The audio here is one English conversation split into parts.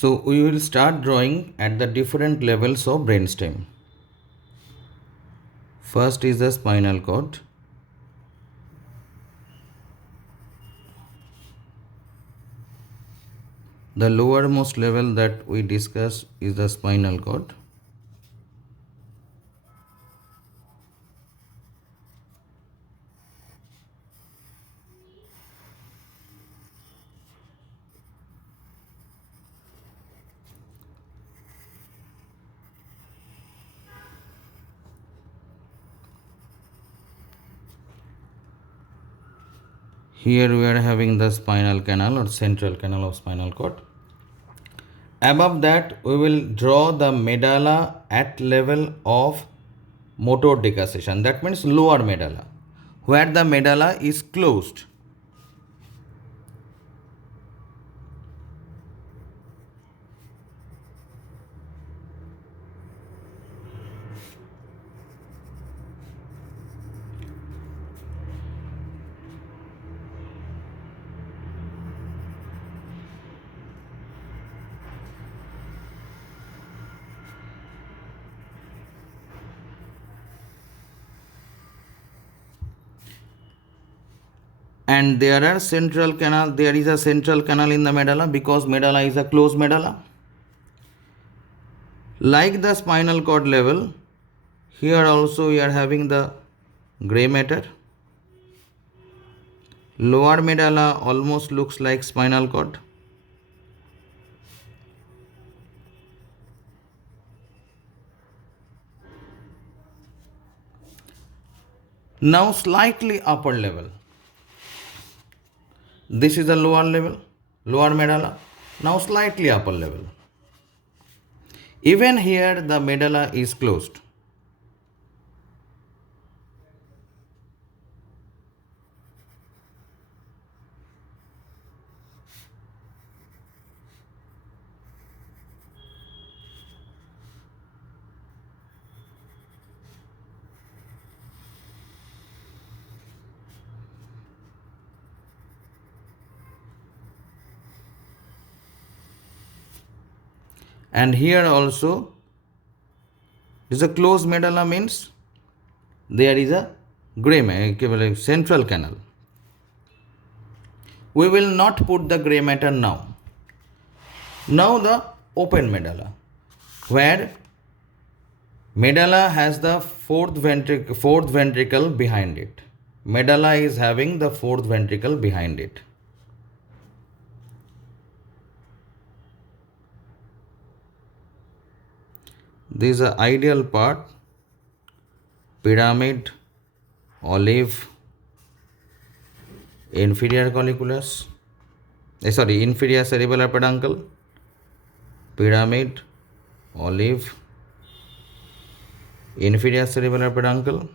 So we will start drawing at the different levels of brainstem. First is the spinal cord. The lowermost level that we discuss is the spinal cord. Here we are having the spinal canal or central canal of spinal cord. Above that we will draw the medulla at level of motor decussation. That means lower medulla, where the medulla is closed. And there is a central canal in the medulla because medulla is a closed medulla. Like the spinal cord level, here also we are having the gray matter. Lower medulla almost looks like spinal cord. Now slightly upper level. This is the lower level, lower medulla. Now slightly upper level. Even here the medulla is closed. And here also is a closed medulla means there is a gray central canal. We will not put the gray matter now. Now the open medulla, where medulla has the fourth ventricle behind it. Medulla is having the fourth ventricle behind it. This is the ideal part: pyramid, olive, inferior colliculus, inferior cerebellar peduncle, pyramid, olive, inferior cerebellar peduncle,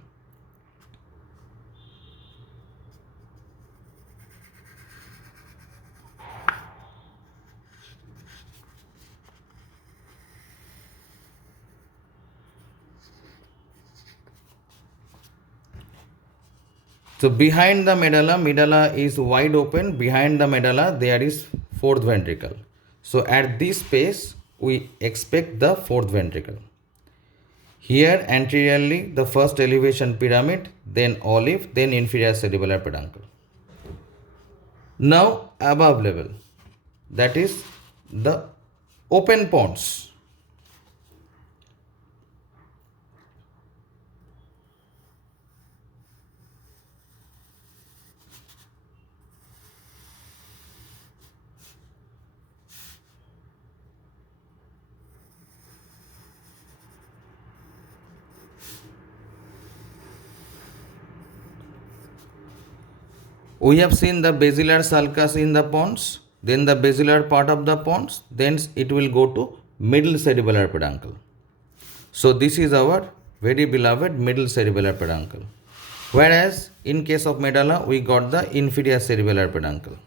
so behind the medulla is wide open. Behind the medulla there is fourth ventricle. So at this space we expect the fourth ventricle. Here anteriorly the first elevation pyramid, then olive, then inferior cerebellar peduncle. Now above level, that is the open pons. We have seen the basilar sulcus in the pons, then the basilar part of the pons, then it will go to middle cerebellar peduncle. So this is our very beloved middle cerebellar peduncle. Whereas in case of medulla, we got the inferior cerebellar peduncle.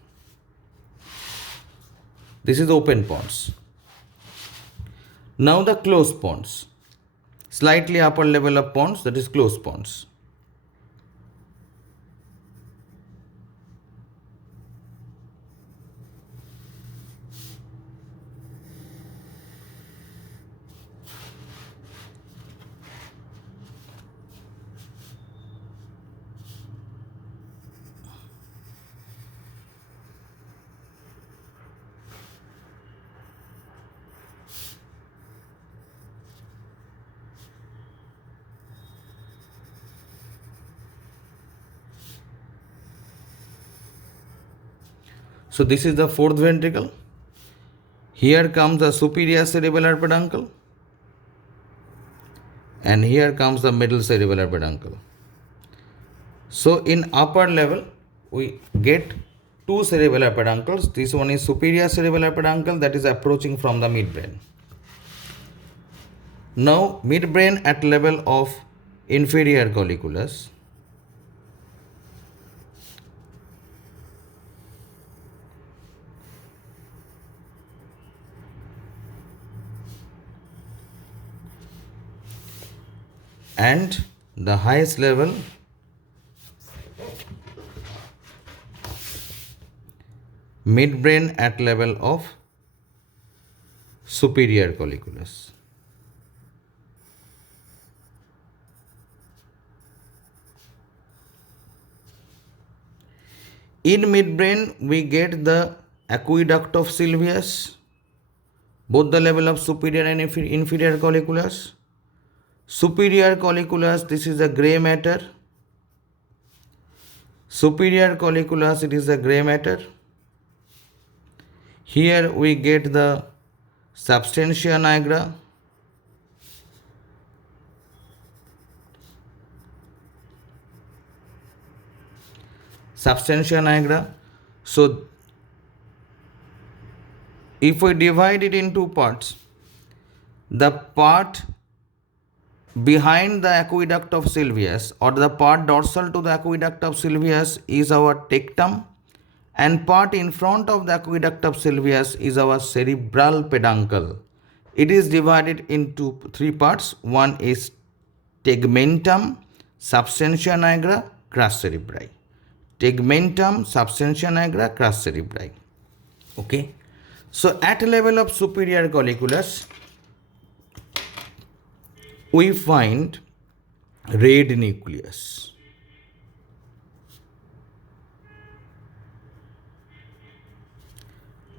This is open pons. Now the closed pons. Slightly upper level of pons, that is closed pons. So this is the fourth ventricle. Here comes the superior cerebellar peduncle, and here comes the middle cerebellar peduncle. So in upper level, we get two cerebellar peduncles. This one is superior cerebellar peduncle that is approaching from the midbrain. Now midbrain at level of inferior colliculus. And the highest level midbrain at level of superior colliculus. In midbrain, we get the aqueduct of Sylvius, both the level of superior and inferior colliculus. Superior colliculus, this is the gray matter. Superior colliculus, it is the gray matter. Here we get the substantia nigra. Substantia nigra. So if we divide it in two parts, the part behind the aqueduct of Sylvius, or the part dorsal to the aqueduct of Sylvius, is our tectum, and part in front of the aqueduct of Sylvius is our cerebral peduncle. It is divided into three parts. One is tegmentum, substantia nigra, crus cerebri. Tegmentum, substantia nigra, crus cerebri. Okay. So at level of superior colliculus, we find red nucleus.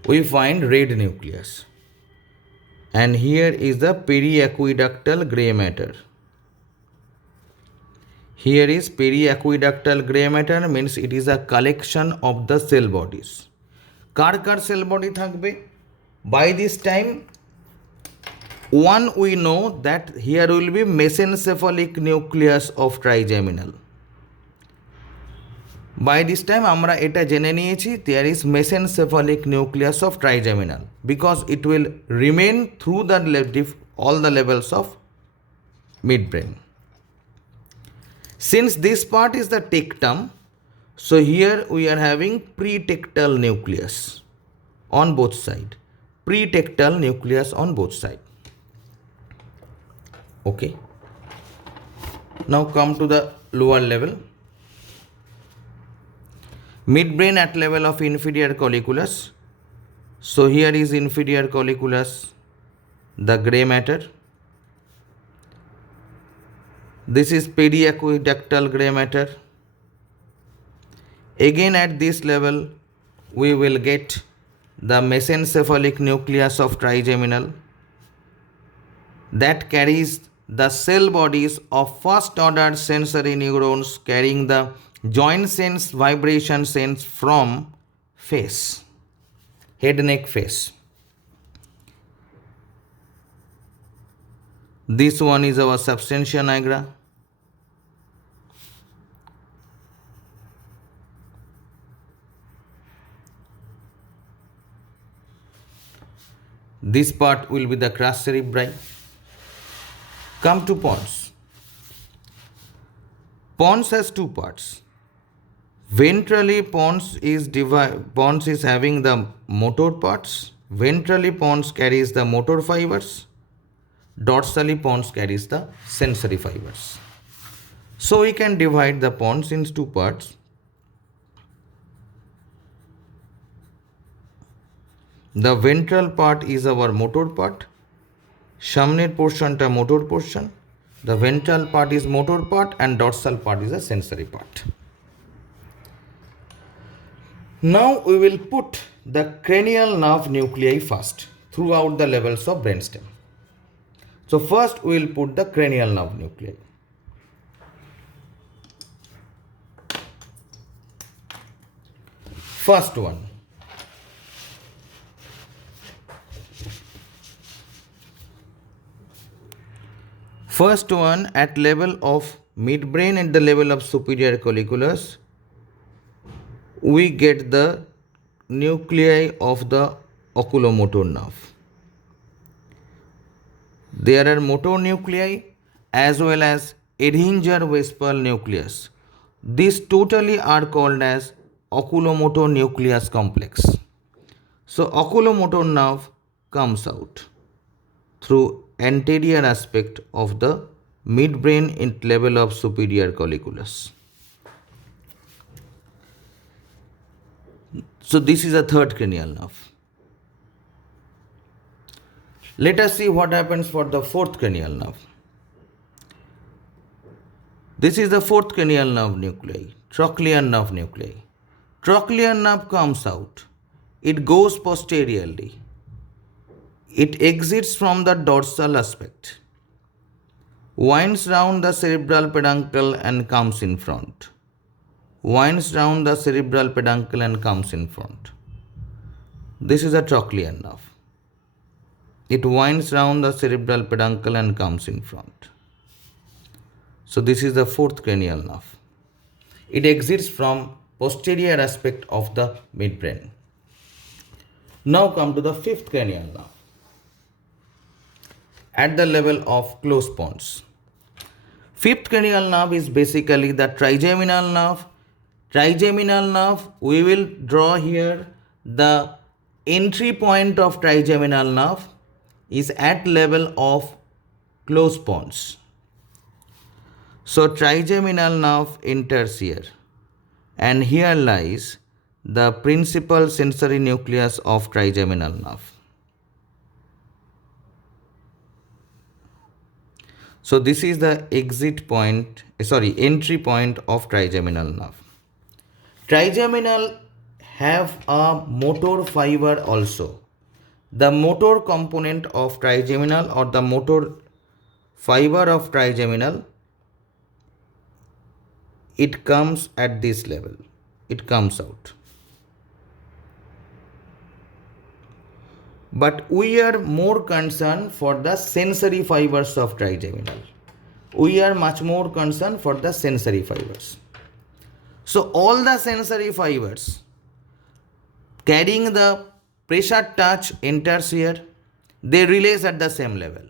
We find red nucleus. And here is the periaqueductal gray matter. Here is periaqueductal gray matter, means it is a collection of the cell bodies. Kar cell body thakbe? By this time, one, we know that here will be mesencephalic nucleus of trigeminal. By this time, আমরা এটা জেনে নিয়েছি there is mesencephalic nucleus of trigeminal, because it will remain through the all the levels of midbrain. Since this part is the tectum, so here we are having pretectal nucleus on both sides. Pretectal nucleus on both sides. Okay. Now come to the lower level. Midbrain at level of inferior colliculus. So here is inferior colliculus, the gray matter. This is periaqueductal gray matter. Again at this level, we will get the mesencephalic nucleus of trigeminal that carries the cell bodies of first order sensory neurons carrying the joint sense, vibration sense from face, head, neck, face. This one is our substantia nigra. This part will be the crus cerebri. Come to pons. Pons has two parts. Ventrally, pons is having the motor parts. Ventrally, pons carries the motor fibers. Dorsally, pons carries the sensory fibers. So we can divide the pons into two parts. The ventral part is our motor part. সামনের পোর্শনটা motor portion. The ventral part is motor part and dorsal part is a sensory part. Now we will put the cranial nerve nuclei first throughout the levels of brainstem. So first we will put the cranial nerve nuclei. First one, First one, at level of midbrain at the level of superior colliculus, we get the nuclei of the oculomotor nerve. There are motor nuclei as well as Edinger-Westphal nucleus. These totally are called as oculomotor nucleus complex. So oculomotor nerve comes out through anterior aspect of the midbrain at level of superior colliculus. So this is a third cranial nerve. Let us see what happens for the fourth cranial nerve. This is the fourth cranial nerve nuclei, trochlear nerve nuclei. Trochlear nerve comes out. It goes posteriorly. It exits from the dorsal aspect, winds round the cerebral peduncle and comes in front. Winds round the cerebral peduncle and comes in front. This is a trochlear nerve. It winds round the cerebral peduncle and comes in front. So this is the fourth cranial nerve. It exits from posterior aspect of the midbrain. Now come to the fifth cranial nerve at the level of close pons. Fifth cranial nerve is basically the trigeminal nerve. Trigeminal nerve, we will draw here the entry point of trigeminal nerve is at level of close pons. So trigeminal nerve enters here, and here lies the principal sensory nucleus of trigeminal nerve. So this is the entry point of trigeminal nerve. Trigeminal have a motor fiber also. The motor component of trigeminal or the motor fiber of trigeminal, it comes at this level. It comes out. But we are more concerned for the sensory fibers of trigeminal. We are much more concerned for the sensory fibers. So all the sensory fibers carrying the pressure touch enters here. They release at the same level.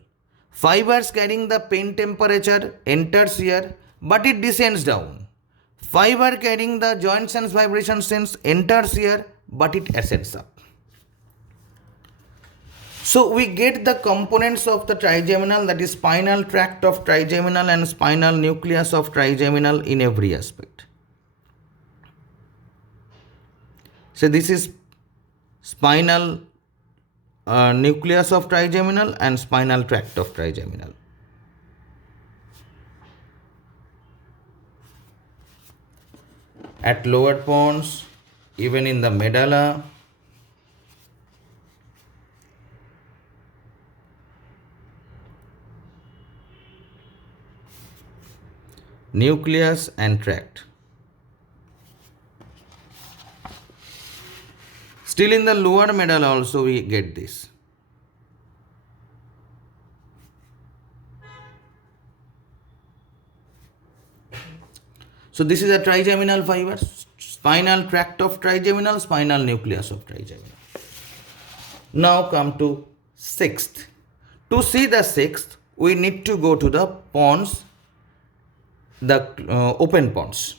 Fibers carrying the pain temperature enters here, but it descends down. Fiber carrying the joint sense vibration sense enters here, but it ascends up. So we get the components of the trigeminal, that is spinal tract of trigeminal and spinal nucleus of trigeminal in every aspect. So this is spinal nucleus of trigeminal and spinal tract of trigeminal. At lower pons, even in the medulla, nucleus and tract. Still in the lower medulla also we get this. So this is a trigeminal fiber, spinal tract of trigeminal, spinal nucleus of trigeminal. Now come to sixth. To see the sixth, we need to go to the pons, the open pons.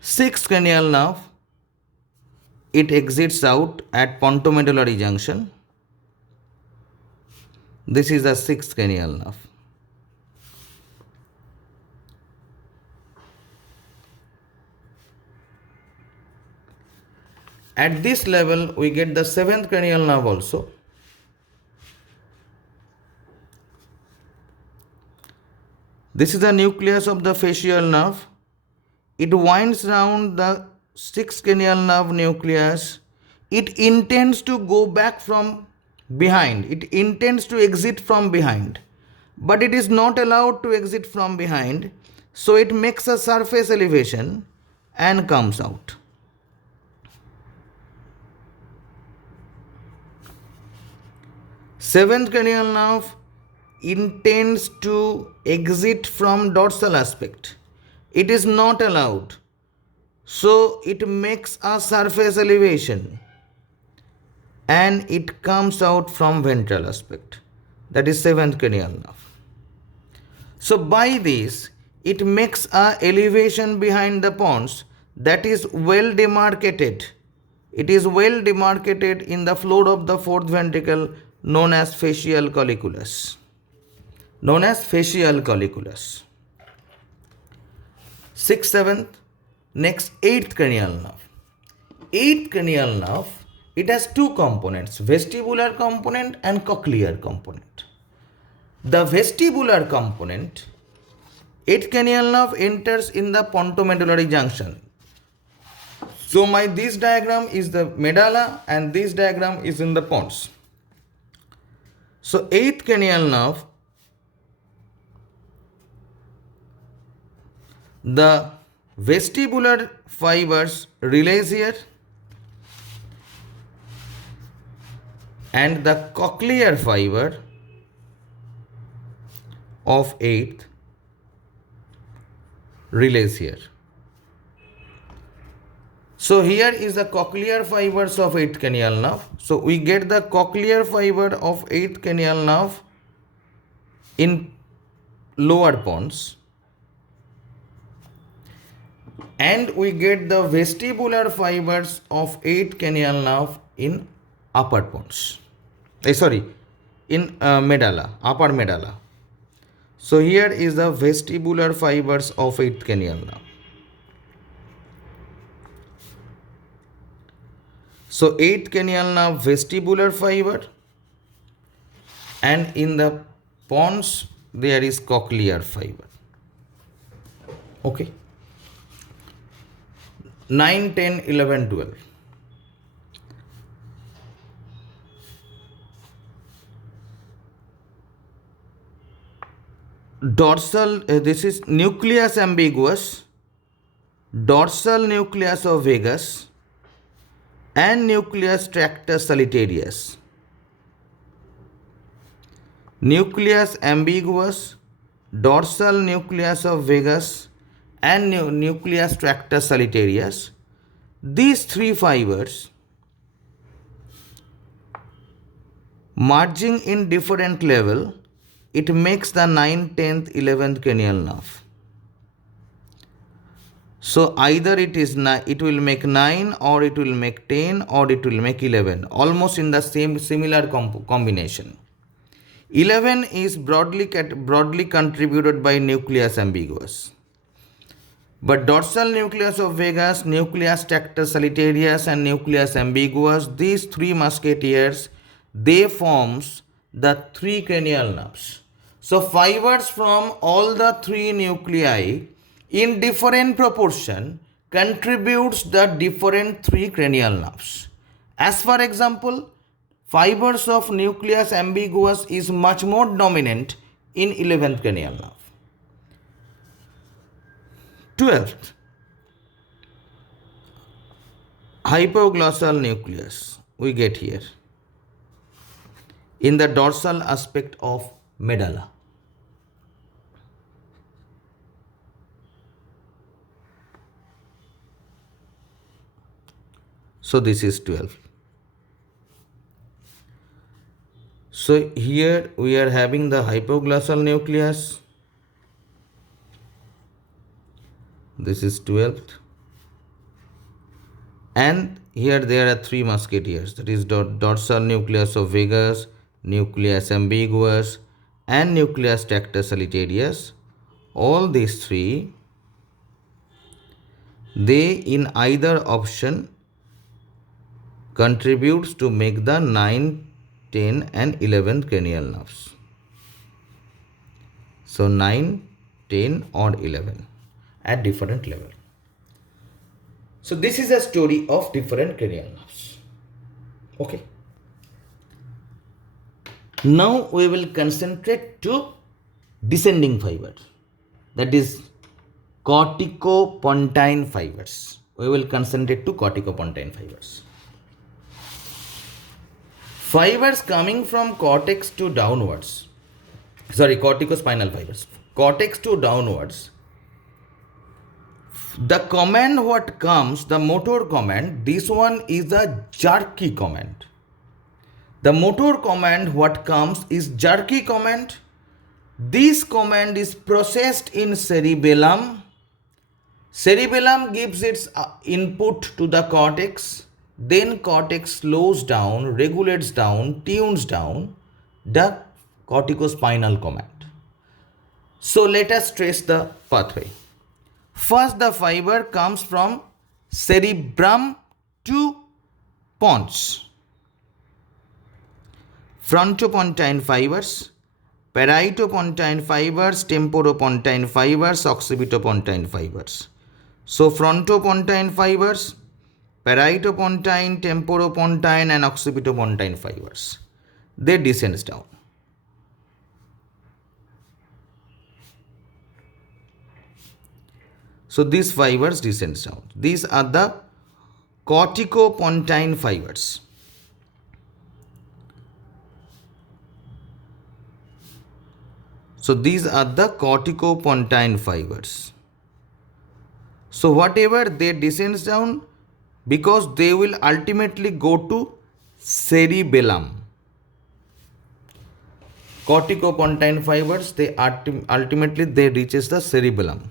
Sixth cranial nerve, it exits out at pontomedullary junction. This is the sixth cranial nerve. At this level, we get the seventh cranial nerve also. This is the nucleus of the facial nerve. It winds round the sixth cranial nerve nucleus. It intends to go back from behind. It intends to exit from behind. But it is not allowed to exit from behind. So it makes a surface elevation and comes out. Seventh cranial nerve intends to exit from dorsal aspect. It is not allowed. So it makes a surface elevation and it comes out from ventral aspect. That is seventh cranial nerve. So by this, it makes a elevation behind the pons that is well demarcated. It is well demarcated in the floor of the fourth ventricle known as facial colliculus. Known as facial colliculus. Sixth, seventh, next eighth cranial nerve. Eighth cranial nerve, it has two components, vestibular component and cochlear component. The vestibular component, eighth cranial nerve enters in the pontomedullary junction. So this diagram is the medulla and this diagram is in the pons. So eighth cranial nerve, the vestibular fibers release here and the cochlear fiber of eighth release here. So here is the cochlear fibers of eighth cranial nerve. So we get the cochlear fiber of eighth cranial nerve in lower pons. And we get the vestibular fibers of eighth cranial nerve in upper pons. In medulla, upper medulla. So here is the vestibular fibers of eighth cranial nerve. So eighth cranial nerve vestibular fiber and in the pons there is cochlear fiber. Okay. 9, 10, 11, 12. Dorsal, this is nucleus ambiguous, dorsal nucleus of vagus and nucleus tractus solitarius. Nucleus ambiguous, dorsal nucleus of vagus and nucleus tractus solitarius. These three fibers merging in different level, it makes the 9th, 10th, 11th cranial nerve. So either it will make 9 or it will make 10 or it will make 11, almost in the same similar combination. 11 is broadly contributed by nucleus ambiguous. But dorsal nucleus of vagus, nucleus tractus solitarius and nucleus ambiguous, these three musketeers, they forms the three cranial nerves. So fibers from all the three nuclei in different proportion contributes the different three cranial nerves. As for example, fibers of nucleus ambiguous is much more dominant in 11th cranial nerve. 12th, hypoglossal nucleus we get here in the dorsal aspect of medulla. So this is 12. So here we are having the hypoglossal nucleus. This is 12th. And here there are three musketeers, that is dorsal nucleus of vagus, nucleus ambiguous and nucleus tractus solitarius. All these three, they in either option contributes to make the 9, 10 and 11th cranial nerves. So 9, 10 or 11 at different level. So this is a story of different cranial nerves. Okay. Now we will concentrate to descending fibers, that is corticopontine fibers. We will concentrate to corticopontine fibers. Fibers coming from cortex to downwards, sorry, corticospinal fibers, cortex to downwards. The command what comes, the motor command, this one is a jerky command. The motor command what comes is jerky command. This command is processed in cerebellum. Cerebellum gives its input to the cortex. Then cortex slows down, regulates down, tunes down the corticospinal command. So let us trace the pathway. First, the fiber comes from cerebrum to pons. Frontopontine fibers, parietopontine fibers, temporopontine fibers, occipitopontine fibers. So frontopontine fibers, parietopontine, temporopontine and occipitopontine fibers. They descends down. So these fibers descends down. These are the corticopontine fibers. So these are the corticopontine fibers. So whatever they descends down, because they will ultimately go to cerebellum. Corticopontine fibers, they ultimately they reaches the cerebellum.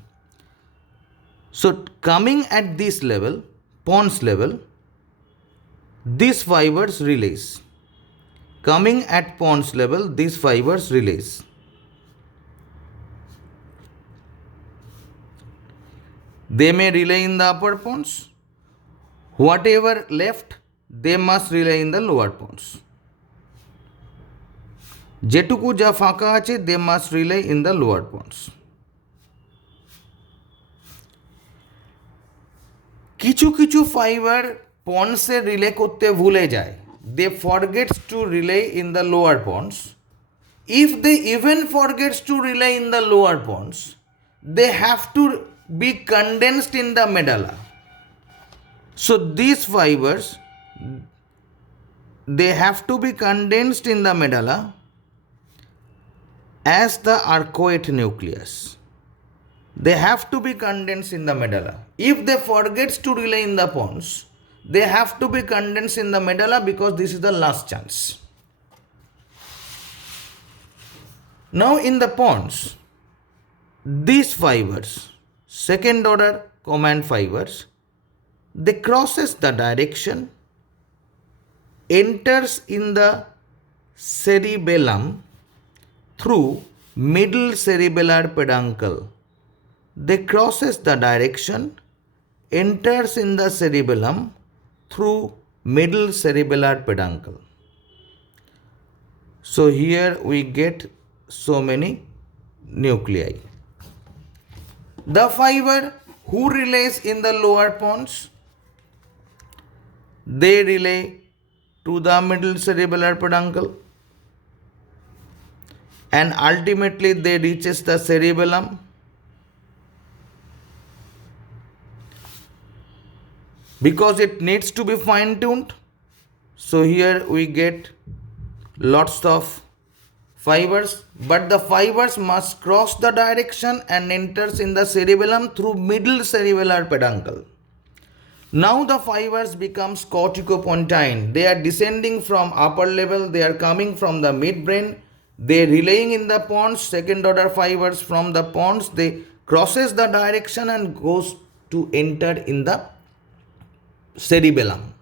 So coming at this level, pons level, these fibers release. Coming at pons level, these fibers release. They may relay in the upper pons. Whatever left, they must relay in the lower pons. যেটুকু যা ফাঁকা আছে, they must relay in the lower pons. কিছু কিছু fibre পন্সে relay করতে ভুলে যায়. They forgets to relay in the lower pons. If they even forgets to relay in the lower pons, they have to be condensed in the medulla. So these fibers, they have to be condensed in the medulla as the arcuate nucleus. They have to be condensed in the medulla. If they forgets to relay in the pons, they have to be condensed in the medulla because this is the last chance. Now in the pons, these fibers, second order command fibers, they crosses the direction, enters in the cerebellum through middle cerebellar peduncle. They crosses the direction, enters in the cerebellum through middle cerebellar peduncle. So here we get so many nuclei. The fiber who relays in the lower pons, they relay to the middle cerebellar peduncle and ultimately they reaches the cerebellum. Because it needs to be fine-tuned, so here we get lots of fibers, but the fibers must cross the direction and enters in the cerebellum through middle cerebellar peduncle. Now the fibers becomes corticopontine. They are descending from upper level, they are coming from the midbrain, they are relaying in the pons, second order fibers from the pons, they crosses the direction and goes to enter in the cerebellum.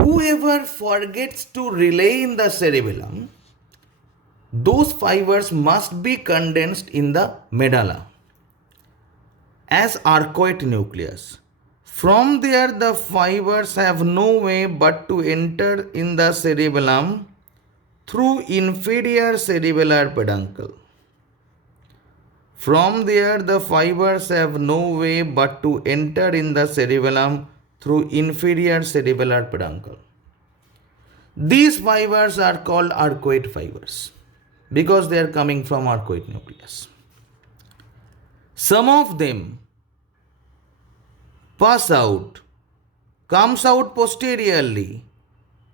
Whoever forgets to relay in the cerebellum, those fibers must be condensed in the medulla as arcuate nucleus. From there the fibers have no way but to enter in the cerebellum through inferior cerebellar peduncle. From there the fibers have no way but to enter in the cerebellum through inferior cerebellar peduncle. These fibers are called arcuate fibers because they are coming from arcuate nucleus. Some of them pass out, comes out posteriorly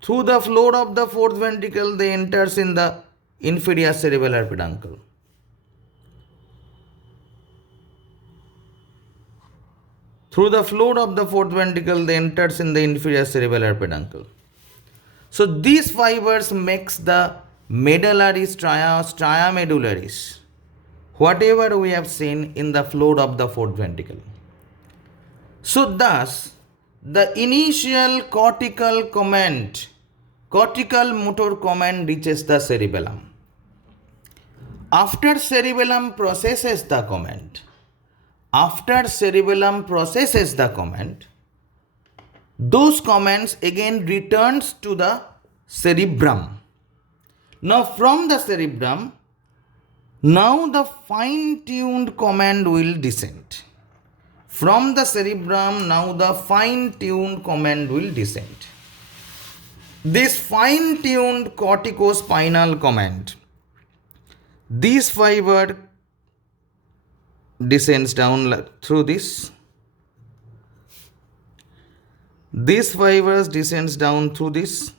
Through the floor of the fourth ventricle, they enters in the inferior cerebellar peduncle. Through the floor of the fourth ventricle, they enters in the inferior cerebellar peduncle. So these fibers makes the medullary stria medullaris, whatever we have seen in the floor of the fourth ventricle. So thus, the initial cortical motor command reaches the cerebellum. After cerebellum processes the command, those commands again returns to the cerebrum. Now from the cerebrum, now the fine-tuned command will descend. From the cerebrum, now the fine-tuned command will descend. This fine-tuned corticospinal command, this fiber descends down through this. This fibers descends down through this,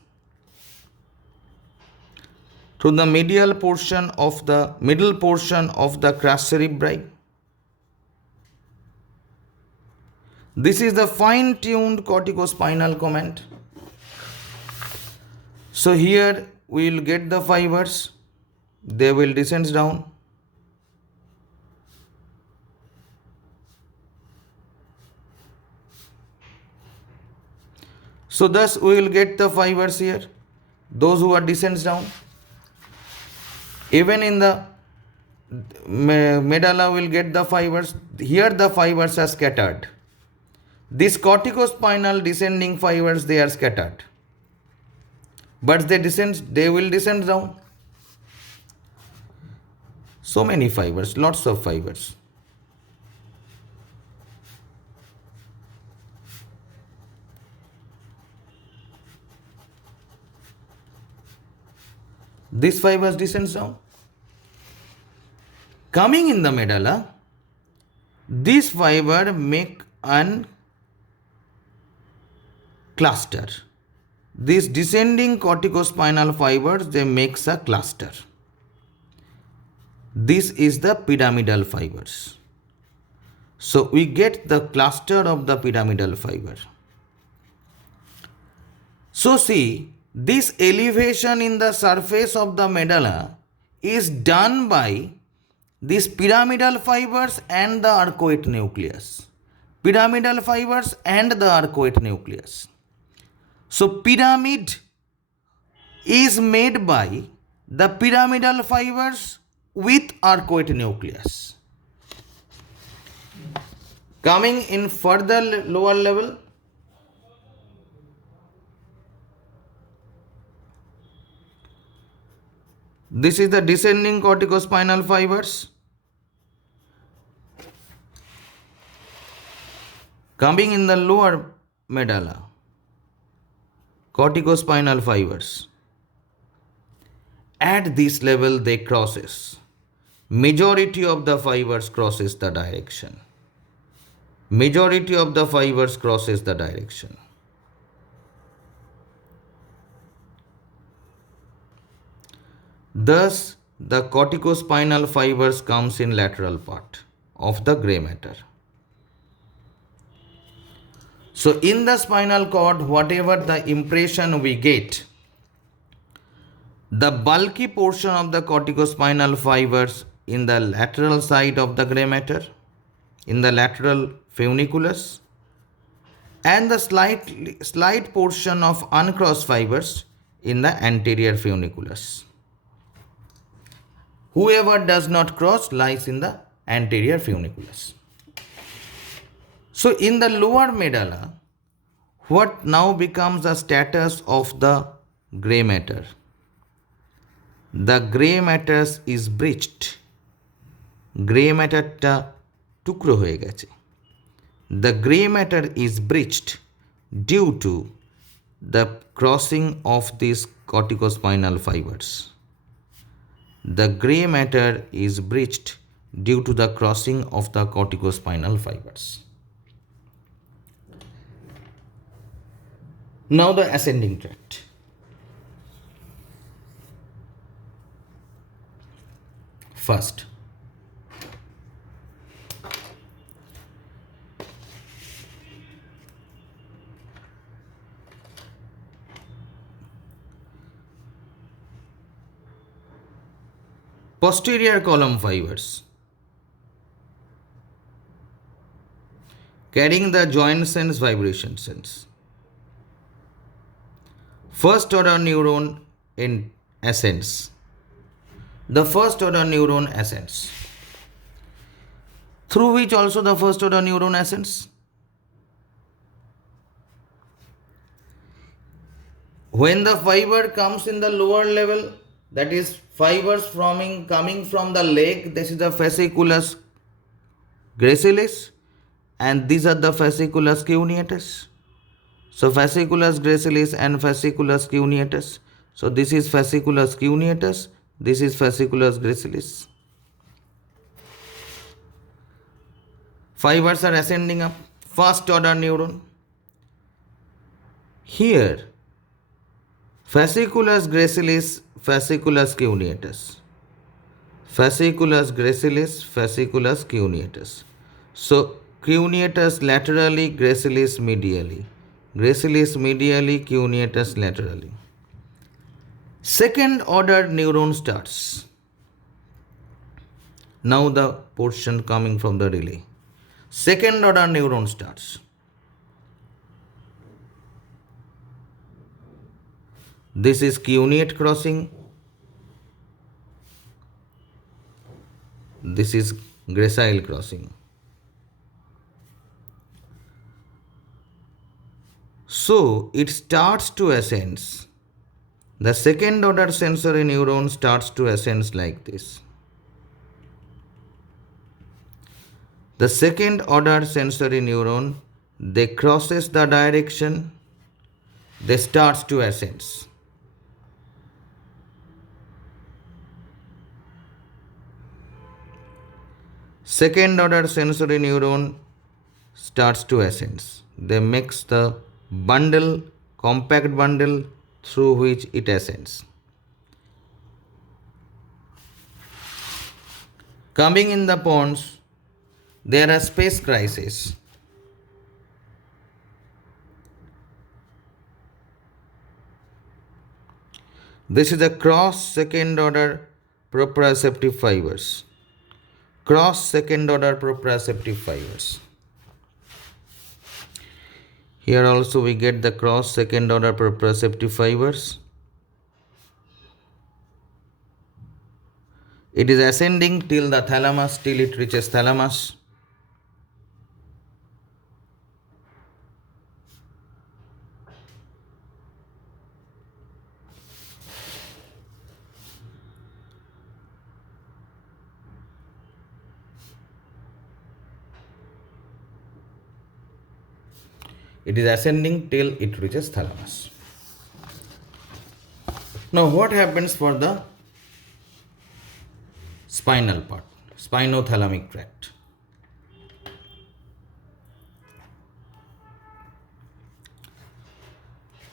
through the middle portion of the crus cerebri. This is the fine-tuned corticospinal command. So here we will get the fibers, they will descend down. So thus we will get the fibers here, those who are descends down. Even in the medulla will get the fibers. Here the fibers are scattered. These corticospinal descending fibers, they are scattered. But they will descend down. So many fibers, lots of fibers. This fibers descends down. Coming in the medulla, this fiber make an cluster. These descending corticospinal fibers, they makes a cluster. This is the pyramidal fibers. So we get the cluster of the pyramidal fiber. So see, this elevation in the surface of the medulla is done by these pyramidal fibers and the arcuate nucleus. Pyramidal fibers and the arcuate nucleus. So pyramid is made by the pyramidal fibers with arcuate nucleus. Coming in further lower level, this is the descending corticospinal fibers. Coming in the lower medulla, corticospinal fibers. At this level they crosses. Majority of the fibers crosses the direction. Majority of the fibers crosses the direction. Thus, the corticospinal fibers comes in lateral part of the grey matter. So, in the spinal cord, whatever the impression we get, the bulky portion of the corticospinal fibers in the lateral side of the grey matter, in the lateral funiculus, and the slight portion of uncrossed fibers in the anterior funiculus. Whoever does not cross lies in the anterior funiculus. So in the lower medulla, what now becomes the status of the grey matter? The grey matter is breached. Grey matter ta টুকরো হয়ে গেছে. The grey matter is breached due to the crossing of these corticospinal fibers. The grey matter is breached due to the crossing of the corticospinal fibers. Now the ascending tract. first. Posterior column fibers carrying the joint sense vibration sense. First order neuron in ascends. The first order neuron ascends. Through which also the first order neuron ascends? When the fiber comes in the lower level, that is fibers coming from the leg, this is the fasciculus gracilis, and these are the fasciculus cuneatus. So fasciculus gracilis and fasciculus cuneatus. So this is fasciculus cuneatus, this is fasciculus gracilis. Fibers are ascending up, first order neuron. Here, fasciculus gracilis, fasciculus cuneatus. Fasciculus gracilis, fasciculus cuneatus. So cuneatus laterally, gracilis medially. Gracilis medially, cuneatus laterally. Second order neuron starts. Now the portion coming from the relay. Second order neuron starts. This is cuneate crossing. This is gracile crossing. So it starts to ascend. The second order sensory neuron starts to ascend like this. The second order sensory neuron, they crosses the direction, they starts to ascend. Second order sensory neuron starts to ascend. They mix the bundle, compact bundle through which it ascends. Coming in the pons, there are space crises. This is a cross second order proprioceptive fibers. Cross second order proprioceptive fibers. Here also we get the cross second order proprioceptive fibers. It is ascending till the thalamus, till it reaches thalamus. It is ascending till it reaches thalamus. Now what happens for the spinal part, spinothalamic tract?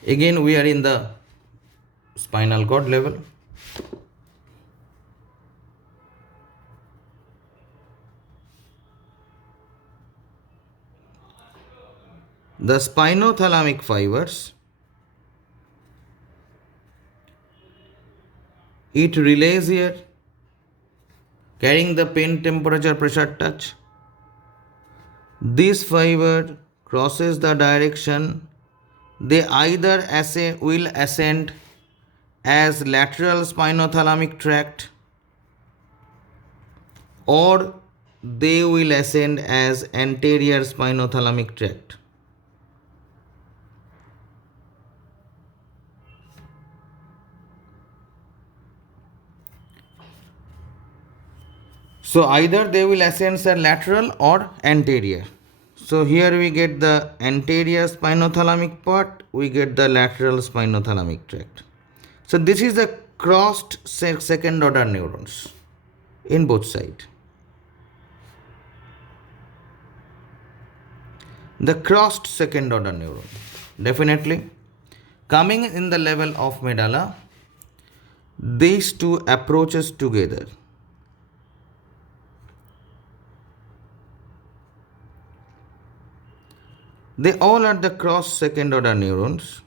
Again we are in the spinal cord level. The spinothalamic fibers, it relays here, carrying the pain, temperature, pressure, touch. This fiber crosses the direction. They either will ascend as lateral spinothalamic tract, or they will ascend as anterior spinothalamic tract. So either they will ascend as lateral or anterior. So here we get the anterior spinothalamic part, we get the lateral spinothalamic tract. So this is the crossed second order neurons in both sides. The crossed second order neuron, definitely coming in the level of medulla, these two approaches together. They all are the cross second order neurons.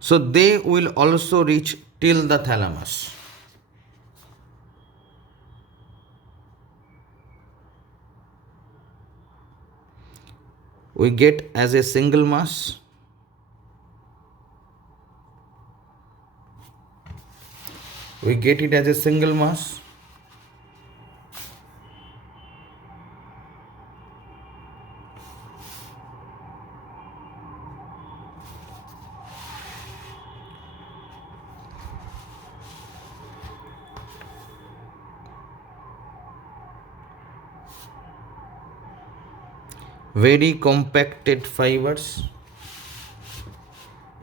So they will also reach till the thalamus. We get as a single mass. We get it as a single mass. Very compacted fibers.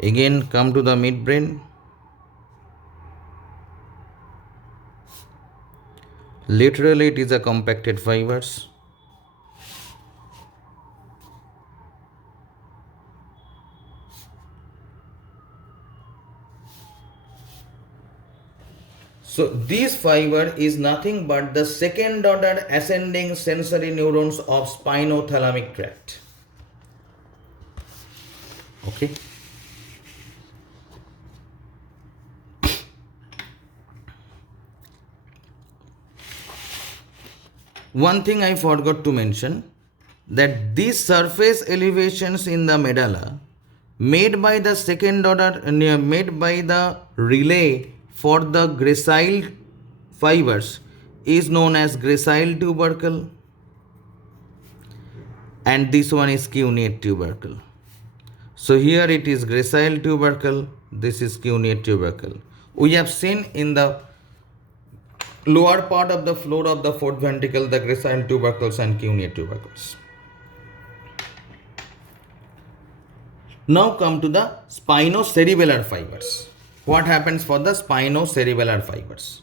Again come to the midbrain. Literally it is a compacted fibers. So this fiber is nothing but the second order ascending sensory neurons of spinothalamic tract. Okay. One thing I forgot to mention, that these surface elevations in the medulla made by the second order, made by the relay for the gracile fibers is known as gracile tubercle, and this one is cuneate tubercle. So here it is gracile tubercle, this is cuneate tubercle. We have seen in the lower part of the floor of the fourth ventricle the gracile tubercles and cuneate tubercles. Now come to the spinocerebellar fibers. What happens for the spinocerebellar fibers?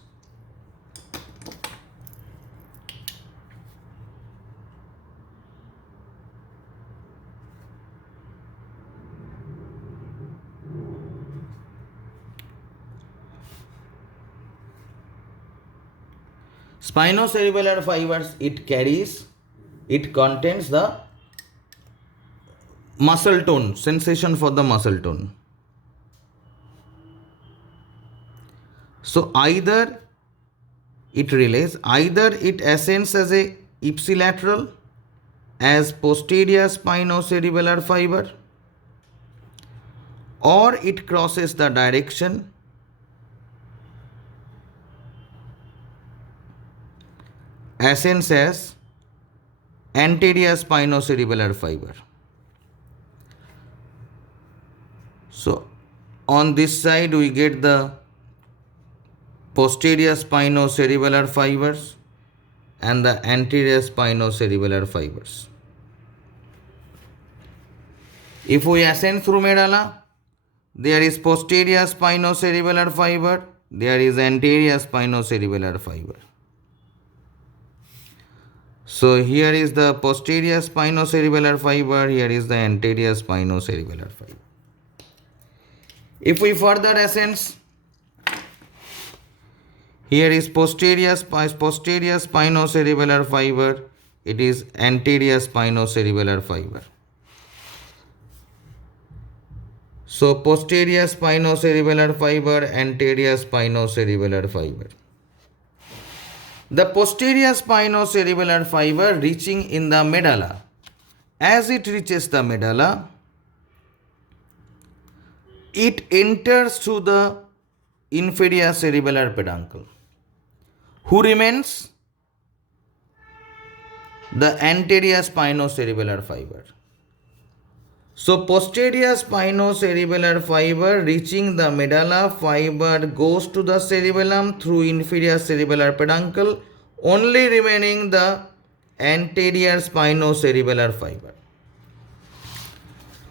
Spinocerebellar fibers, it contains the muscle tone, sensation for the muscle tone. So either it ascends as a ipsilateral as posterior spinocerebellar fiber, or it crosses the direction ascends as anterior spinocerebellar fiber. So on this side we get the posterior spinocerebellar fibers and the anterior spinocerebellar fibers. If we ascend through medulla, there is posterior spinocerebellar fiber, there is anterior spinocerebellar fiber. So here is the posterior spinocerebellar fiber, here is the anterior spinocerebellar fiber. If we further ascend, here is posterior spinocerebellar fiber, it is anterior spinocerebellar fiber. So posterior spinocerebellar fiber, anterior spinocerebellar fiber. The posterior spinocerebellar fiber reaching in the medulla. As it reaches the medulla, it enters through the inferior cerebellar peduncle. Who remains? The anterior spinocerebellar fiber. So posterior spinocerebellar fiber reaching the medulla, fiber goes to the cerebellum through inferior cerebellar peduncle, only remaining the anterior spinocerebellar fiber.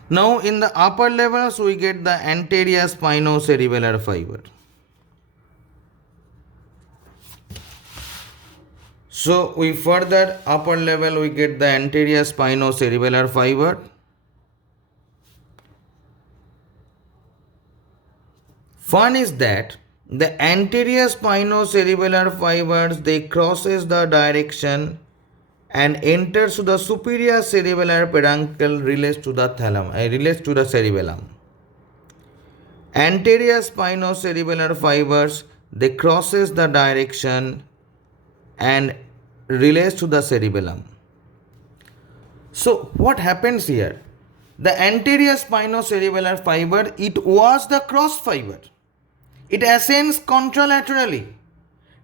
Now in the upper levels we get the anterior spinocerebellar fiber. So we further upper level we get the anterior spinocerebellar fiber. Fun is that the anterior spinocerebellar fibers, they crosses the direction and enters to the superior cerebellar peduncle, relates to the relates to the cerebellum. Anterior spinocerebellar fibers, they crosses the direction and relates to the cerebellum. So what happens here? The anterior spinocerebellar fiber, it was the cross fiber. It ascends contralaterally,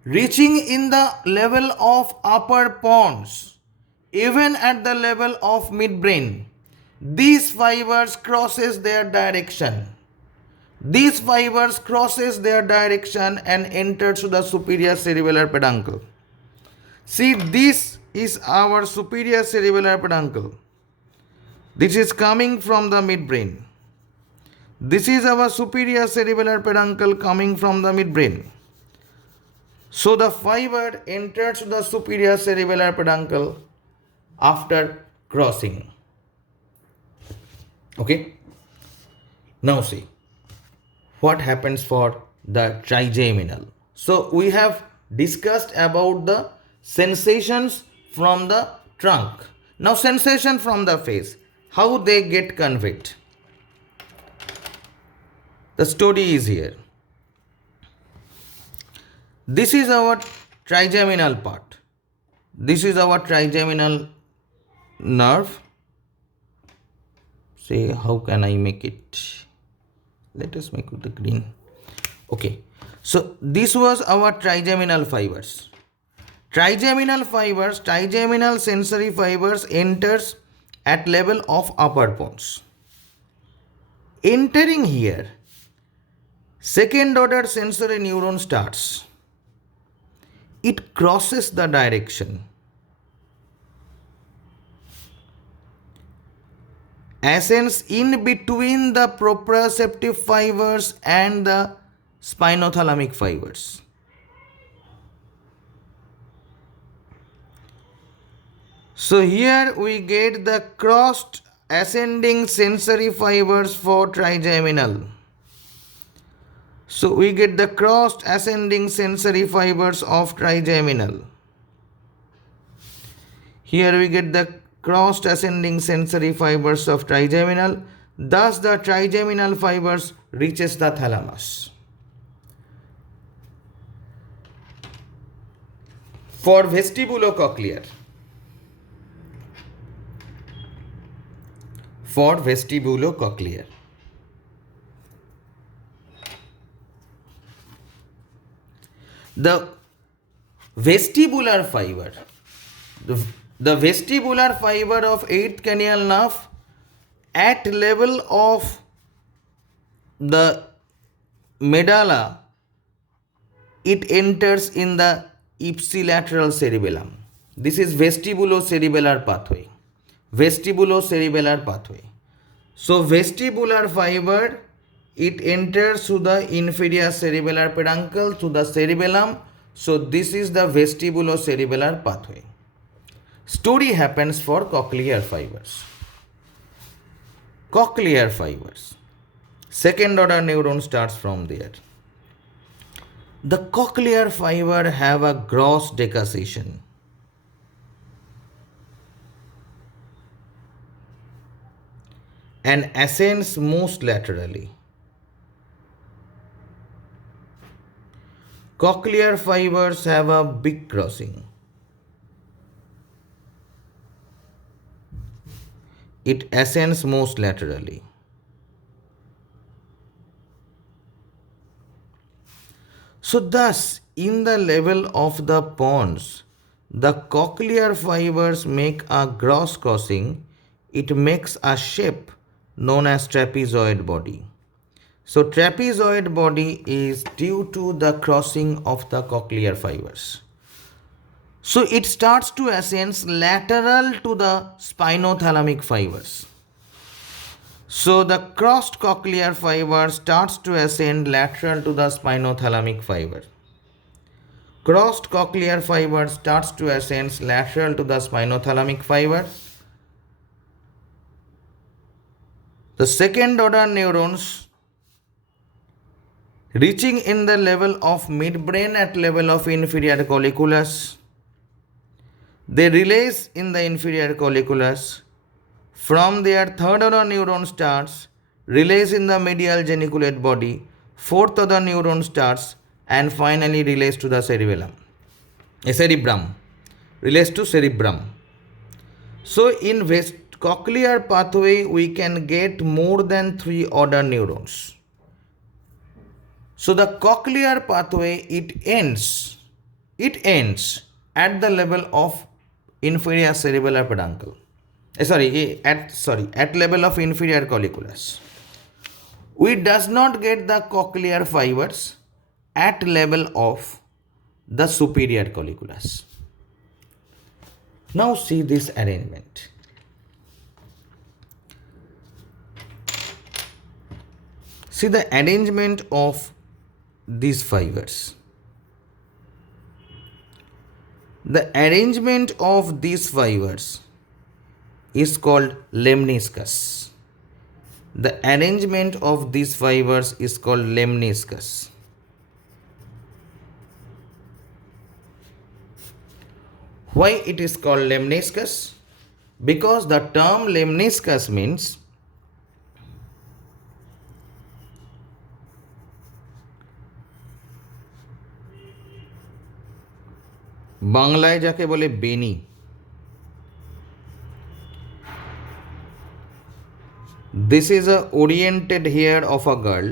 reaching in the level of upper pons, even at the level of midbrain. These fibers crosses their direction. These fibers crosses their direction and enters to the superior cerebellar peduncle. See, this is our superior cerebellar peduncle. This is coming from the midbrain. This is our superior cerebellar peduncle coming from the midbrain. So the fiber enters the superior cerebellar peduncle after crossing. Okay. Now see what happens for the trigeminal. So we have discussed about the sensations from the trunk. Now sensation from the face, how they get conveyed. The story is here. This is our trigeminal part. This is our trigeminal nerve. Say, how can I make it? Let us make it the green. Okay. So this was our trigeminal fibers. Trigeminal fibers, trigeminal sensory fibers enters at level of upper pons. Entering here, second order sensory neuron starts. It crosses the direction. Ascends in between the proprioceptive fibers and the spinothalamic fibers. So here we get the crossed ascending sensory fibers for trigeminal. So we get the crossed ascending sensory fibers of trigeminal. Here we get the crossed ascending sensory fibers of trigeminal. Thus the trigeminal fibers reaches the thalamus. For vestibulocochlear. For vestibulocochlear. The vestibular fiber, the vestibular fiber of 8th cranial nerve at level of the medulla, it enters in the ipsilateral cerebellum. This is vestibulocerebellar pathway. Vestibulocerebellar pathway. So vestibular fiber, it enters through the inferior cerebellar peduncle to the cerebellum. So this is the vestibulocerebellar pathway. Story happens for cochlear fibers. Cochlear fibers. Second order neuron starts from there. The cochlear fiber have a gross decussation. And ascends most laterally. Cochlear fibers have a big crossing. It ascends most laterally. So thus, in the level of the pons, the cochlear fibers make a gross crossing. It makes a shape known as trapezoid body. So trapezoid body is due to the crossing of the cochlear fibers. So it starts to ascend lateral to the spinothalamic fibers. So the crossed cochlear fiber starts to ascend lateral to the spinothalamic fiber. Crossed cochlear fiber starts to ascend lateral to the spinothalamic fiber. The second order neurons reaching in the level of midbrain at level of inferior colliculus. They release in the inferior colliculus. From there, third order neuron starts, release in the medial geniculate body, fourth order neuron starts, and finally relays to the cerebellum. Cerebrum. Relates to cerebrum. So in cochlear pathway, we can get more than 3 order neurons. So the cochlear pathway, it ends at the level of inferior cerebellar peduncle. At level of inferior colliculus. We does not get the cochlear fibers at level of the superior colliculus. Now see this arrangement. See the arrangement of these fibers. The arrangement of these fibers is called lemniscus. The arrangement of these fibers is called lemniscus. Why it is called lemniscus? Because the term lemniscus means বাংলায় যাকে বলে বেনি। This is a oriented hair of a girl.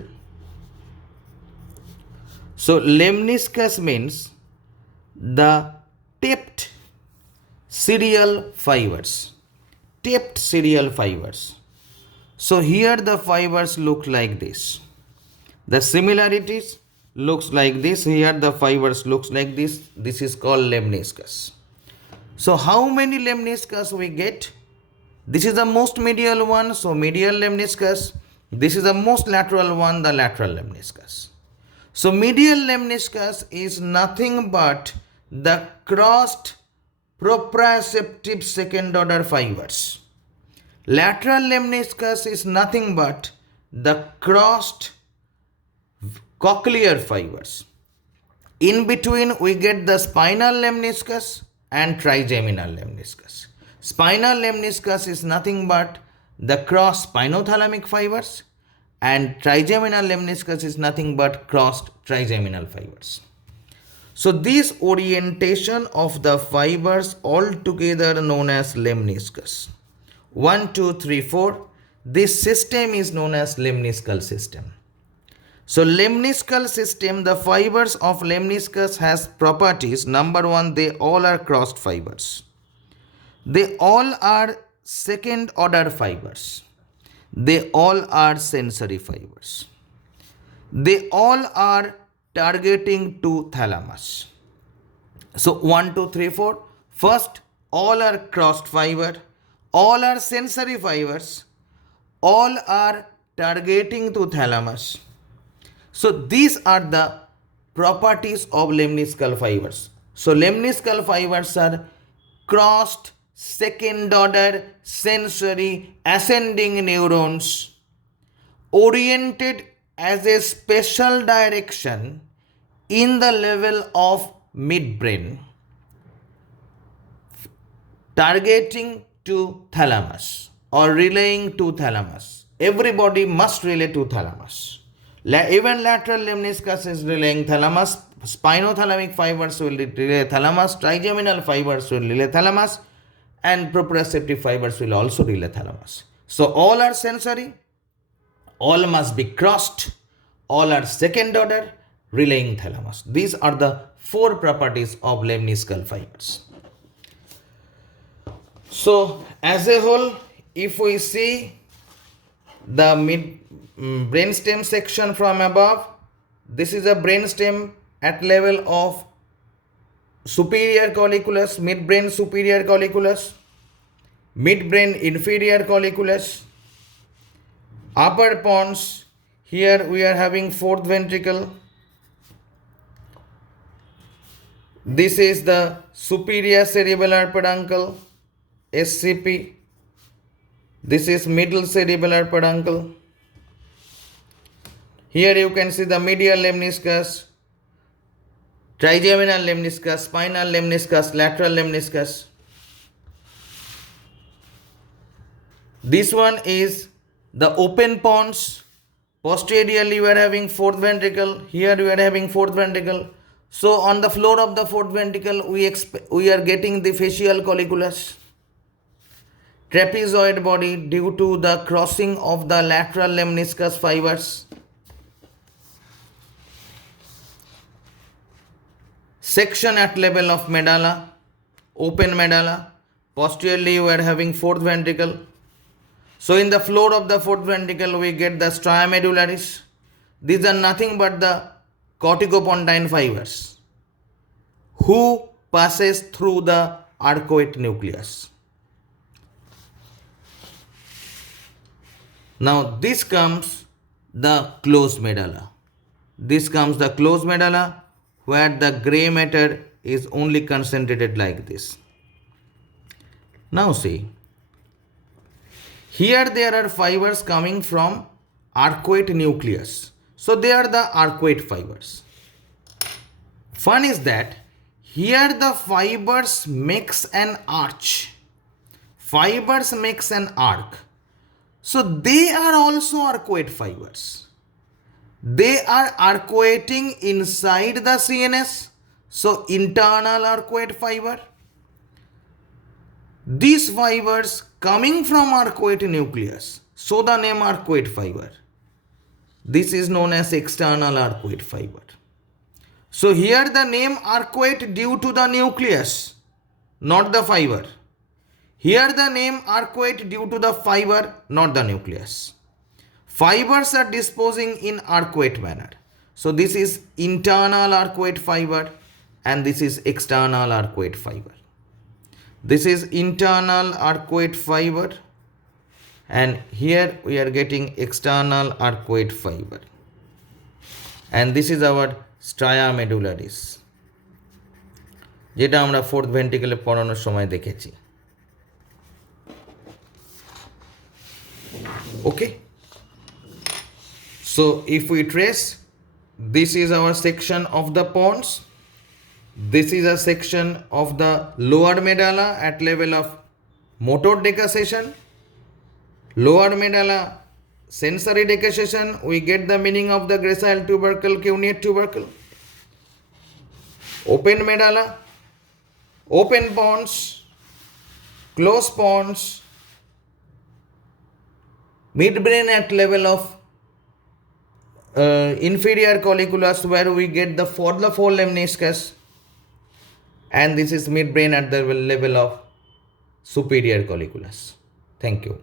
So lemniscus means the tipped serial fibers. Tipped serial fibers. So here the fibers look like this. The similarities looks like this. Here the fibers looks like this. This is called lemniscus. So how many lemniscus we get? This is the most medial one, so medial lemniscus. This is the most lateral one, the lateral lemniscus. So medial lemniscus is nothing but the crossed proprioceptive second order fibers. Lateral lemniscus is nothing but the crossed cochlear fibers. In between we get the spinal lemniscus and trigeminal lemniscus. Spinal lemniscus is nothing but the cross spinothalamic fibers, and trigeminal lemniscus is nothing but crossed trigeminal fibers. So this orientation of the fibers altogether known as lemniscus. 1, 2, 3, 4. This system is known as lemniscal system. So lemniscal system, the fibers of lemniscus has properties. Number 1, they all are crossed fibers. They all are second order fibers. They all are sensory fibers. They all are targeting to thalamus. So 1, 2, 3, 4. First, all are crossed fiber. All are sensory fibers. All are targeting to thalamus. So these are the properties of lemniscal fibers. So lemniscal fibers are crossed second order sensory ascending neurons oriented as a special direction in the level of midbrain, targeting to thalamus or relaying to thalamus. Everybody must relay to thalamus. Even lateral lemniscus is relaying thalamus. Spinothalamic fibers will relay thalamus. Trigeminal fibers will relay thalamus. And proprioceptive fibers will also relay thalamus. So all are sensory. All must be crossed. All are second order relaying thalamus. These are the 4 properties of lemniscal fibers. So as a whole, if we see the brainstem section from above, this is a brainstem at level of superior colliculus, midbrain superior colliculus, midbrain inferior colliculus, upper pons. Here we are having 4th ventricle. This is the superior cerebellar peduncle, SCP. This is middle cerebellar peduncle. Here you can see the medial lemniscus, trigeminal lemniscus, spinal lemniscus, lateral lemniscus. This one is the open pons. Posteriorly we are having fourth ventricle. Here we are having fourth ventricle. So on the floor of the fourth ventricle we are getting the facial colliculus. Trapezoid body due to the crossing of the lateral lemniscus fibers. Section at level of medulla, open medulla. Posteriorly we are having fourth ventricle. So in the floor of the fourth ventricle we get the stria medullaris. These are nothing but the corticopontine fibers who passes through the arcuate nucleus. Now this comes the closed medulla. This comes the closed medulla where the gray matter is only concentrated like this. Now see, here there are fibers coming from arcuate nucleus. So they are the arcuate fibers. Fun is that here the fibers makes an arch. Fibers makes an arc. So they are also arcuate fibers. They are arcuating inside the CNS. So internal arcuate fiber. These fibers coming from arcuate nucleus. So the name arcuate fiber. This is known as external arcuate fiber. So here the name arcuate due to the nucleus, not the fiber. Here the name arcuate due to the fiber, not the nucleus. Fibers are disposing in arcuate manner. So this is internal arcuate fiber and this is external arcuate fiber. This is internal arcuate fiber and here we are getting external arcuate fiber. And this is our stria medullaris, যেটা আমরা fourth ভেন্ট্রিকলে পড়ানোর সময় দেখেছি। Okay, so if we trace, this is our section of the pons. This is a section of the lower medulla at level of motor decussation. Lower medulla sensory decussation, we get the meaning of the gracile tubercle, cuneate tubercle. Open medulla, open pons, closed pons, midbrain at level of inferior colliculus where we get the four lemniscus, and this is midbrain at the level of superior colliculus. Thank you.